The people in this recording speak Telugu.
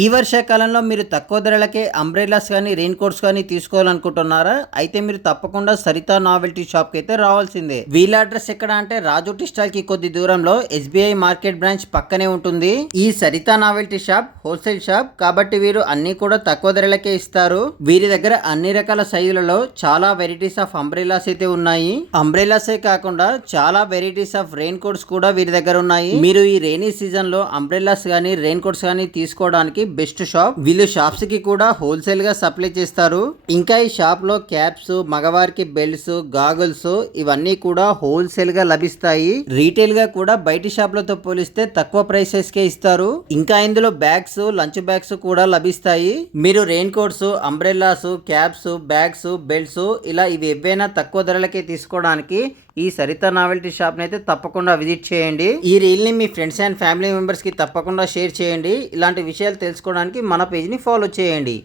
ఈ వర్షాకాలంలో మీరు తక్కువ ధరలకే అంబ్రెల్లాస్ కానీ రెయిన్ కోట్స్ కానీ తీసుకోవాలనుకుంటున్నారా? అయితే మీరు తప్పకుండా సరితా నావెల్టీ షాప్కి అయితే రావాల్సిందే. వీళ్ళ అడ్రస్ ఎక్కడ అంటే రాజు టెక్స్టైల్ కి కొద్ది దూరంలో SBI మార్కెట్ బ్రాంచ్ పక్కనే ఉంటుంది. ఈ Sarita novelty shop wholesale shop కాబట్టి వీరు అన్ని కూడా తక్కువ ధరలకే ఇస్తారు. వీరి దగ్గర అన్ని రకాల సైజులలో చాలా వెరైటీస్ ఆఫ్ అంబ్రెల్లాస్ అయితే ఉన్నాయి. అంబ్రెల్లాసే కాకుండా చాలా వెరైటీస్ ఆఫ్ రెయిన్ కోట్స్ కూడా వీరి దగ్గర ఉన్నాయి. మీరు ఈ రెయినీ సీజన్ లో అంబ్రెల్లాస్ కానీ రెయిన్ కోట్స్ కానీ తీసుకోవడానికి బెస్ట్ షాప్. వీళ్ళు షాప్స్ కి కూడా హోల్సేల్ గా సప్లై చేస్తారు. ఇంకా ఈ షాప్ లో క్యాప్స్, మగవారికి బెల్ట్స్, గాగుల్స్ ఇవన్నీ కూడా హోల్సేల్ గా లభిస్తాయి. రీటైల్ గా కూడా బయటి షాప్లతో పోలిస్తే తక్కువ ప్రైసెస్ కే ఇస్తారు. ఇంకా ఇందులో బ్యాగ్స్, లంచ్ బ్యాగ్స్ కూడా లభిస్తాయి. మీరు rain coats, umbrellas, caps, bags, belts ఇలా ఇవి ఏవైనా తక్కువ ధరలకే తీసుకోవడానికి ఈ సరితా నావెల్టీ షాప్ ని అయితే తప్పకుండా విజిట్ చేయండి. ఈ రీల్ ని మీ ఫ్రెండ్స్ అండ్ ఫ్యామిలీ మెంబర్స్ కి తప్పకుండా షేర్ చేయండి. ఇలాంటి విషయాలు తెలుసుకోవడానికి మన పేజ్ ని ఫాలో చేయండి.